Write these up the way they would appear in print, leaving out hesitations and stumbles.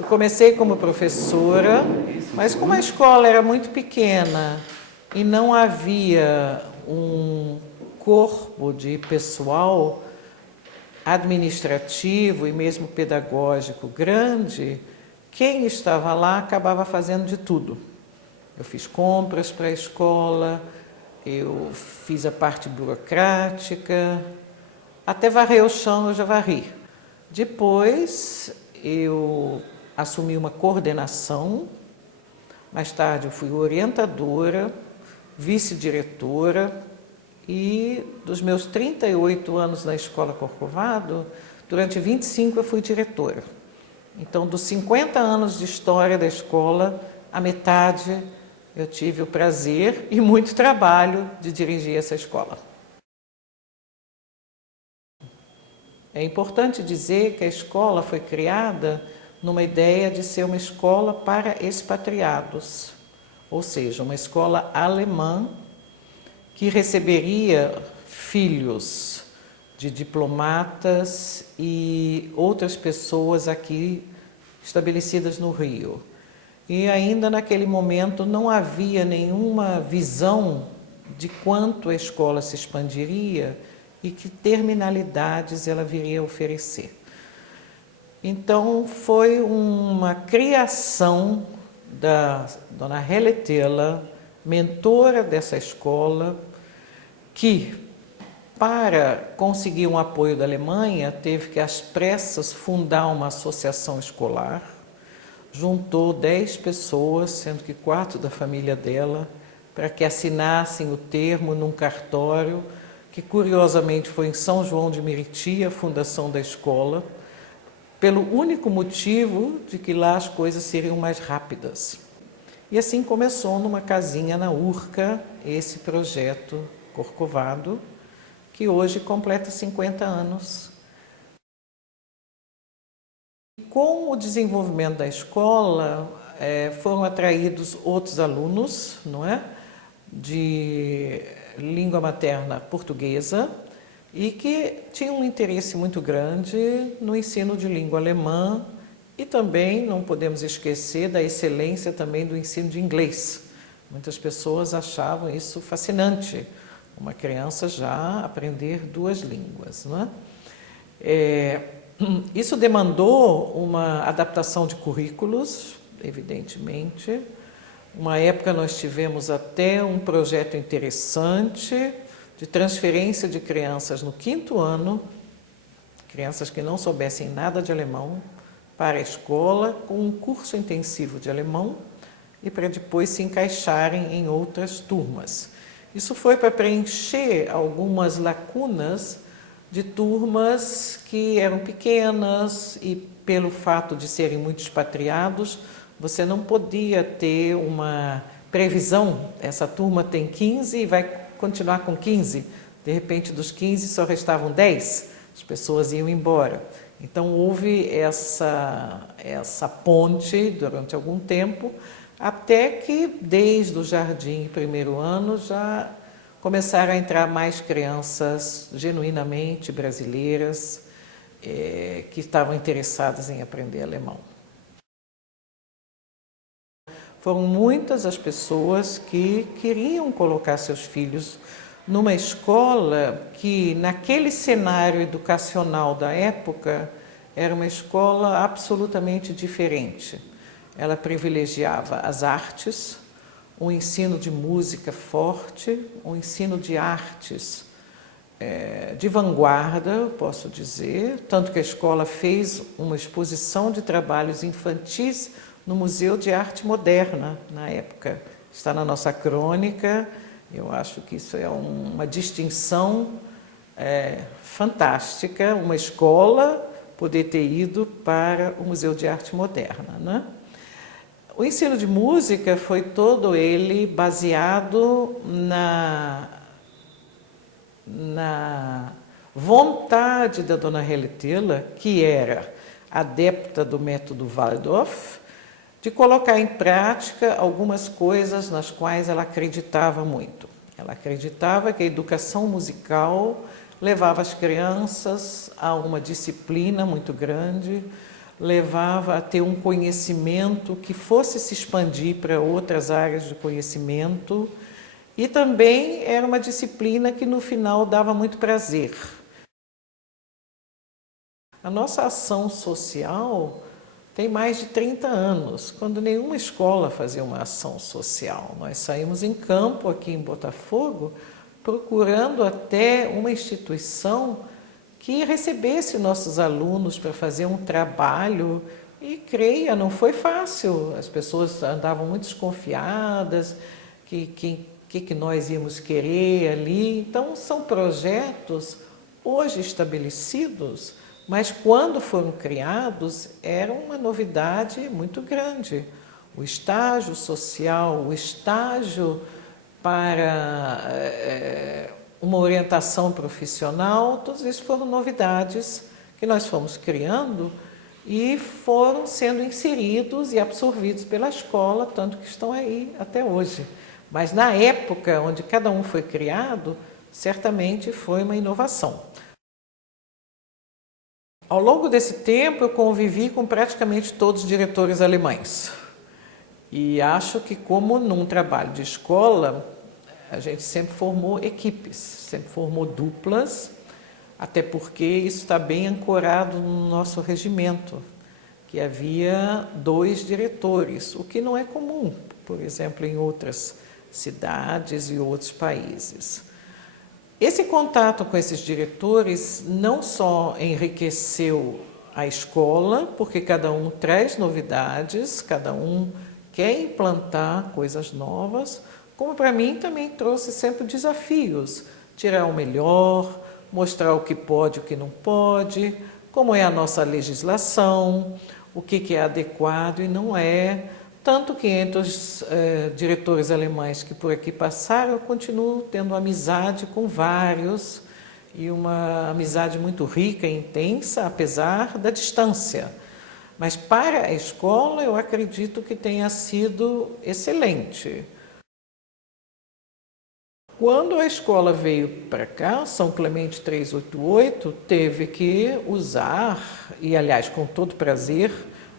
Eu comecei como professora, mas como a escola era muito pequena e não havia um corpo de pessoal administrativo e mesmo pedagógico grande, quem estava lá acabava fazendo de tudo. Eu fiz compras para a escola, eu fiz a parte burocrática, até varrer o chão eu já varri. Depois eu assumi uma coordenação, mais tarde eu fui orientadora, vice-diretora e dos meus 38 anos na Escola Corcovado, durante 25 eu fui diretora. Então, dos 50 anos de história da escola, a metade eu tive o prazer e muito trabalho de dirigir essa escola. É importante dizer que a escola foi criada numa ideia de ser uma escola para expatriados, ou seja, uma escola alemã que receberia filhos de diplomatas e outras pessoas aqui estabelecidas no Rio. E ainda naquele momento não havia nenhuma visão de quanto a escola se expandiria e que terminalidades ela viria a oferecer. Então foi uma criação da dona Heletela, mentora dessa escola, que para conseguir um apoio da Alemanha teve que às pressas fundar uma associação escolar, juntou 10 pessoas, sendo que 4 da família dela, para que assinassem o termo num cartório, que curiosamente foi em São João de Meriti, a fundação da escola, pelo único motivo de que lá as coisas seriam mais rápidas. E assim começou numa casinha na Urca, esse projeto Corcovado, que hoje completa 50 anos. Com o desenvolvimento da escola, foram atraídos outros alunos, não é? De língua materna portuguesa e que tinham um interesse muito grande no ensino de língua alemã e também não podemos esquecer da excelência também do ensino de inglês. Muitas pessoas achavam isso fascinante, uma criança já aprender 2 línguas, não é? Isso demandou uma adaptação de currículos, evidentemente. Uma época nós tivemos até um projeto interessante de transferência de crianças no 5º ano, crianças que não soubessem nada de alemão, para a escola com um curso intensivo de alemão e para depois se encaixarem em outras turmas. Isso foi para preencher algumas lacunas de turmas que eram pequenas e pelo fato de serem muito expatriados, você não podia ter uma previsão, essa turma tem 15 e vai continuar com 15, de repente dos 15 só restavam 10, as pessoas iam embora. Então houve essa ponte durante algum tempo, até que desde o jardim 1º ano já começaram a entrar mais crianças genuinamente brasileiras que estavam interessadas em aprender alemão. Foram muitas as pessoas que queriam colocar seus filhos numa escola que, naquele cenário educacional da época, era uma escola absolutamente diferente. Ela privilegiava as artes, um ensino de música forte, um ensino de artes de vanguarda, posso dizer, tanto que a escola fez uma exposição de trabalhos infantis no Museu de Arte Moderna, na época. Está na nossa crônica, eu acho que isso é uma distinção fantástica, uma escola poder ter ido para o Museu de Arte Moderna, né? O ensino de música foi todo ele baseado na vontade da dona Heletela, que era adepta do método Waldorf, de colocar em prática algumas coisas nas quais ela acreditava muito. Ela acreditava que a educação musical levava as crianças a uma disciplina muito grande, levava a ter um conhecimento que fosse se expandir para outras áreas de conhecimento, e também era uma disciplina que no final dava muito prazer. A nossa ação social tem mais de 30 anos, quando nenhuma escola fazia uma ação social. Nós saímos em campo aqui em Botafogo, procurando até uma instituição que recebesse nossos alunos para fazer um trabalho, e creia, não foi fácil. As pessoas andavam muito desconfiadas que nós íamos querer ali. Então, são projetos hoje estabelecidos, mas quando foram criados, era uma novidade muito grande. O estágio social, o estágio para uma orientação profissional, todos isso foram novidades que nós fomos criando e foram sendo inseridos e absorvidos pela escola, tanto que estão aí até hoje. Mas na época onde cada um foi criado, certamente foi uma inovação. Ao longo desse tempo, eu convivi com praticamente todos os diretores alemães. E acho que, como num trabalho de escola, a gente sempre formou equipes, sempre formou duplas, até porque isso está bem ancorado no nosso regimento, que havia 2 diretores, o que não é comum, por exemplo, em outras cidades e outros países. Esse contato com esses diretores não só enriqueceu a escola, porque cada um traz novidades, cada um quer implantar coisas novas, como para mim também trouxe sempre desafios, tirar o melhor, mostrar o que pode e o que não pode, como é a nossa legislação, o que é adequado e não é. Tanto que entre os diretores alemães que por aqui passaram, eu continuo tendo amizade com vários, e uma amizade muito rica e intensa, apesar da distância. Mas para a escola, eu acredito que tenha sido excelente. Quando a escola veio para cá, São Clemente 388, teve que usar, e aliás com todo prazer,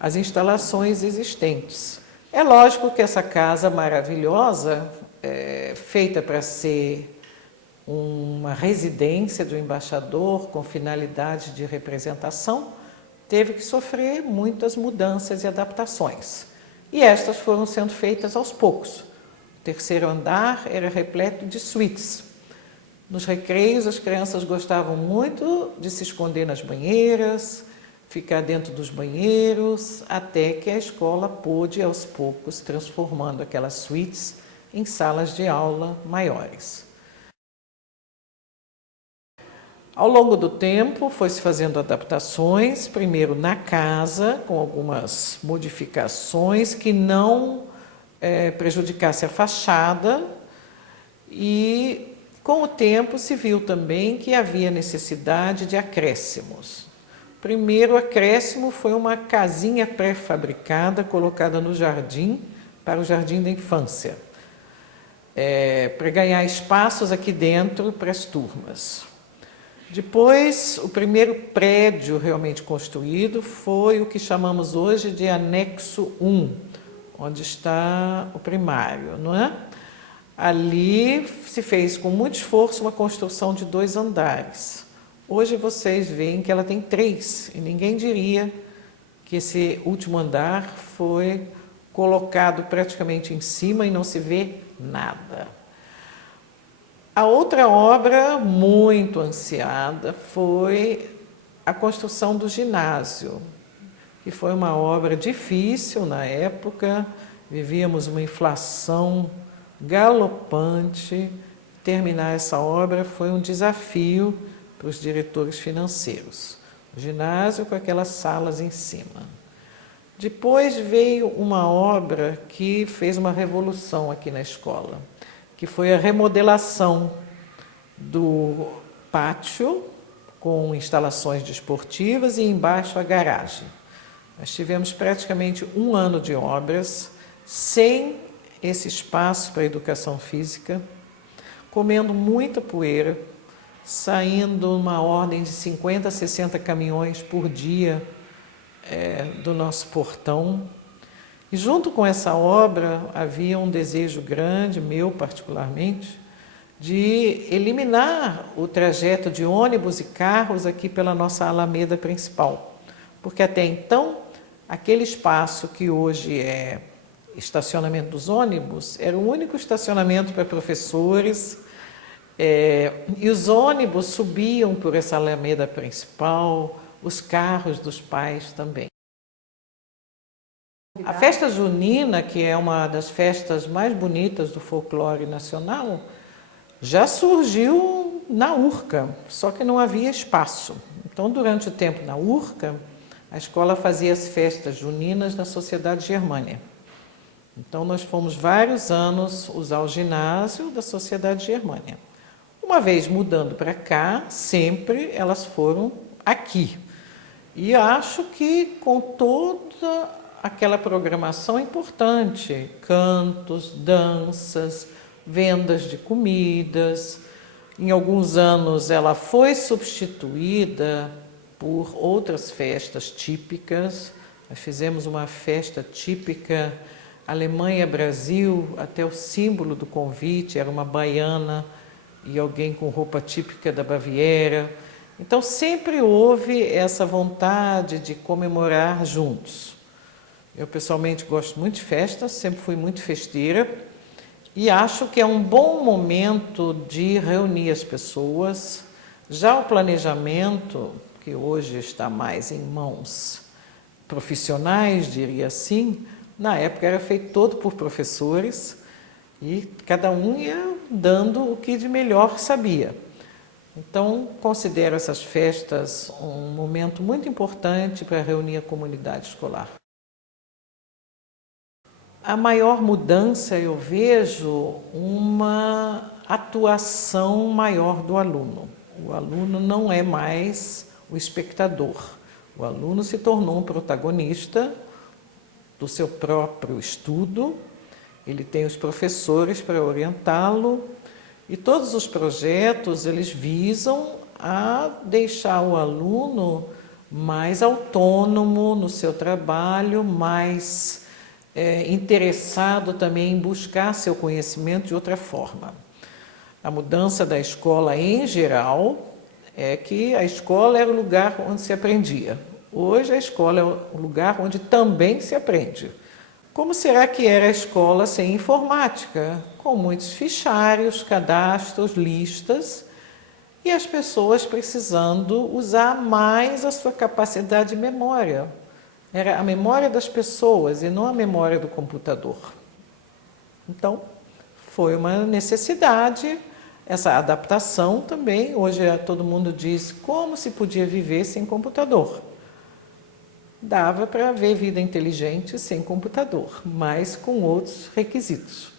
as instalações existentes. É lógico que essa casa maravilhosa, feita para ser uma residência do embaixador com finalidade de representação, teve que sofrer muitas mudanças e adaptações. E estas foram sendo feitas aos poucos. O terceiro andar era repleto de suítes. Nos recreios, as crianças gostavam muito de se esconder nas banheiras, ficar dentro dos banheiros, até que a escola pôde, aos poucos, transformando aquelas suítes em salas de aula maiores. Ao longo do tempo, foi-se fazendo adaptações, primeiro na casa, com algumas modificações que não prejudicasse a fachada, e com o tempo se viu também que havia necessidade de acréscimos. O primeiro acréscimo foi uma casinha pré-fabricada colocada no jardim, para o jardim da infância, para ganhar espaços aqui dentro para as turmas. Depois, o primeiro prédio realmente construído foi o que chamamos hoje de anexo 1, onde está o primário, não é? Ali se fez com muito esforço uma construção de 2 andares. Hoje vocês veem que ela tem 3, e ninguém diria que esse último andar foi colocado praticamente em cima e não se vê nada. A outra obra muito ansiada foi a construção do ginásio, que foi uma obra difícil na época, vivíamos uma inflação galopante. Terminar essa obra foi um desafio para os diretores financeiros. O ginásio com aquelas salas em cima. Depois veio uma obra que fez uma revolução aqui na escola, que foi a remodelação do pátio com instalações desportivas e embaixo a garagem. Nós tivemos praticamente 1 ano de obras sem esse espaço para a educação física, comendo muita poeira, saindo uma ordem de 50 a 60 caminhões por dia do nosso portão. E junto com essa obra havia um desejo grande, meu particularmente, de eliminar o trajeto de ônibus e carros aqui pela nossa alameda principal. Porque até então, aquele espaço que hoje é estacionamento dos ônibus era o único estacionamento para professores, e os ônibus subiam por essa alameda principal, os carros dos pais também. A festa junina, que é uma das festas mais bonitas do folclore nacional, já surgiu na Urca, só que não havia espaço. Então, durante o tempo na Urca, a escola fazia as festas juninas na Sociedade Germânia. Então, nós fomos vários anos usar o ginásio da Sociedade Germânia. Uma vez mudando para cá, sempre elas foram aqui. E acho que com toda aquela programação importante, cantos, danças, vendas de comidas. Em alguns anos ela foi substituída por outras festas típicas. Nós fizemos uma festa típica Alemanha-Brasil, até o símbolo do convite era uma baiana e alguém com roupa típica da Baviera. Então sempre houve essa vontade de comemorar juntos. Eu pessoalmente gosto muito de festas, sempre fui muito festeira e acho que é um bom momento de reunir as pessoas. Já o planejamento, que hoje está mais em mãos profissionais, diria assim, na época era feito todo por professores e cada um ia dando o que de melhor sabia. Então, considero essas festas um momento muito importante para reunir a comunidade escolar. A maior mudança, eu vejo uma atuação maior do aluno. O aluno não é mais o espectador. O aluno se tornou um protagonista do seu próprio estudo, ele tem os professores para orientá-lo, e todos os projetos eles visam a deixar o aluno mais autônomo no seu trabalho, mais interessado também em buscar seu conhecimento de outra forma. A mudança da escola em geral é que a escola era o lugar onde se aprendia. Hoje a escola é o lugar onde também se aprende. Como será que era a escola sem informática? Com muitos fichários, cadastros, listas, e as pessoas precisando usar mais a sua capacidade de memória. Era a memória das pessoas e não a memória do computador. Então, foi uma necessidade, essa adaptação também. Hoje todo mundo diz como se podia viver sem computador. Dava para ver vida inteligente sem computador, mas com outros requisitos.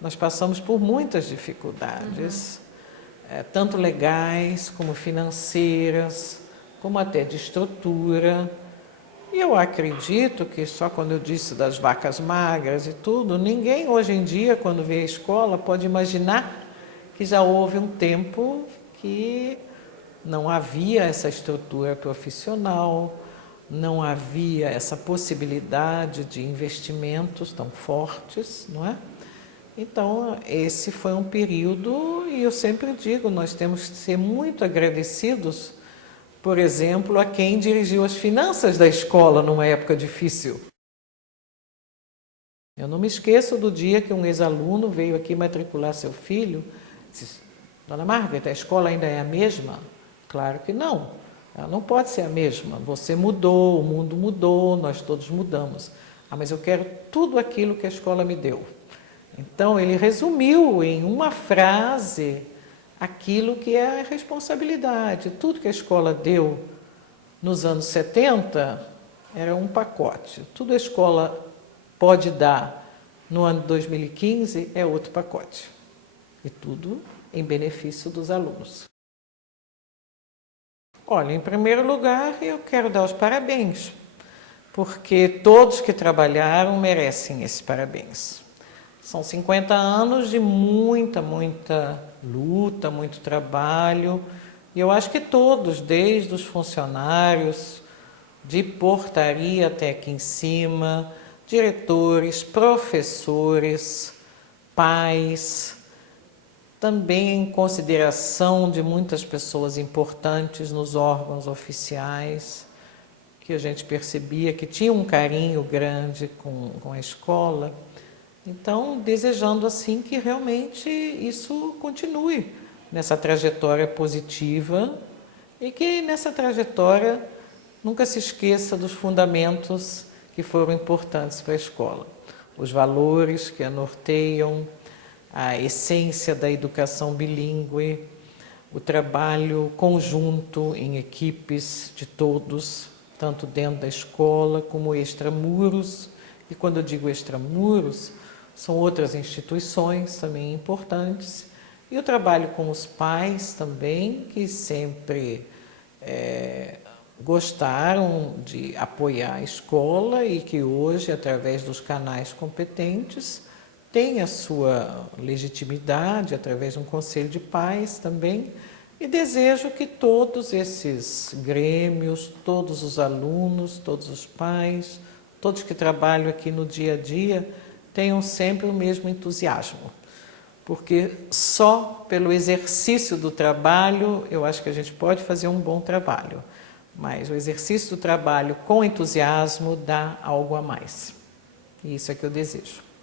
Nós passamos por muitas dificuldades, tanto legais como financeiras, como até de estrutura. E eu acredito que só quando eu disse das vacas magras e tudo, ninguém hoje em dia, quando vê a escola, pode imaginar que já houve um tempo que não havia essa estrutura profissional, não havia essa possibilidade de investimentos tão fortes, não é? Então, esse foi um período, e eu sempre digo, nós temos que ser muito agradecidos, por exemplo, a quem dirigiu as finanças da escola numa época difícil. Eu não me esqueço do dia que um ex-aluno veio aqui matricular seu filho, disse: Dona Margareta, a escola ainda é a mesma? Claro que não, ela não pode ser a mesma. Você mudou, o mundo mudou, nós todos mudamos. Mas eu quero tudo aquilo que a escola me deu. Então, ele resumiu em uma frase aquilo que é a responsabilidade. Tudo que a escola deu nos anos 70 era um pacote. Tudo a escola pode dar no ano de 2015 é outro pacote. E tudo em benefício dos alunos. Olha, em primeiro lugar, eu quero dar os parabéns, porque todos que trabalharam merecem esses parabéns. São 50 anos de muita luta, muito trabalho, E eu acho que todos, desde os funcionários, de portaria até aqui em cima, diretores, professores, pais, também em consideração de muitas pessoas importantes nos órgãos oficiais, que a gente percebia que tinha um carinho grande com a escola. Então, desejando assim que realmente isso continue nessa trajetória positiva e que nessa trajetória nunca se esqueça dos fundamentos que foram importantes para a escola. Os valores que a norteiam, a essência da educação bilíngue, o trabalho conjunto em equipes de todos, tanto dentro da escola como extramuros. E quando eu digo extramuros, são outras instituições também importantes. E o trabalho com os pais também, que sempre gostaram de apoiar a escola e que hoje, através dos canais competentes, tem a sua legitimidade, através de um conselho de pais também. E desejo que todos esses grêmios, todos os alunos, todos os pais, todos que trabalham aqui no dia a dia, tenham sempre o mesmo entusiasmo. Porque só pelo exercício do trabalho, eu acho que a gente pode fazer um bom trabalho. Mas o exercício do trabalho com entusiasmo dá algo a mais. E isso é que eu desejo.